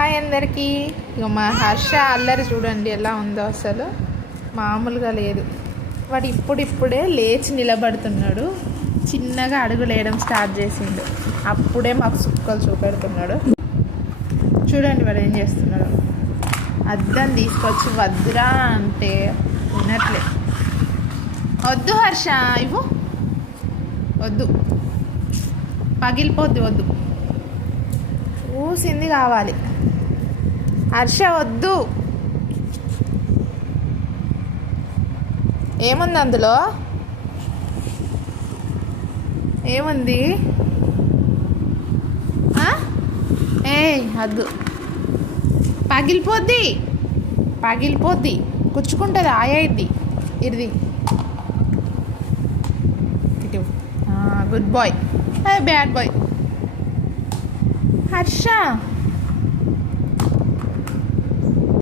Hi అందరికీ. ఇక మా హర్ష అల్లరి చూడండి ఎలా ఉందో, అసలు మామూలుగా లేదు. వాడు ఇప్పుడిప్పుడే లేచి నిలబడుతున్నాడు, చిన్నగా అడుగులు వేయడం స్టార్ట్ చేసిండు. అప్పుడే మాకు సుక్కలు చూపెడుతున్నాడు. చూడండి వాడు ఏం చేస్తున్నాడు. అద్దం తీసుకొచ్చి వద్దురా అంటే వినట్లే. వద్దు హర్ష, ఇవ్వు, వద్దు, పగిలిపోద్ది, వద్దు, ఊసింది కావాలి. హర్ష వద్దు. ఏముంది అందులో, ఏముంది? వద్దు, పగిలిపోద్ది, పగిలిపోద్ది, కుచ్చుకుంటుంది, ఆయద్ది. ఇది ఇటు. Good boy, bad boy. Harsha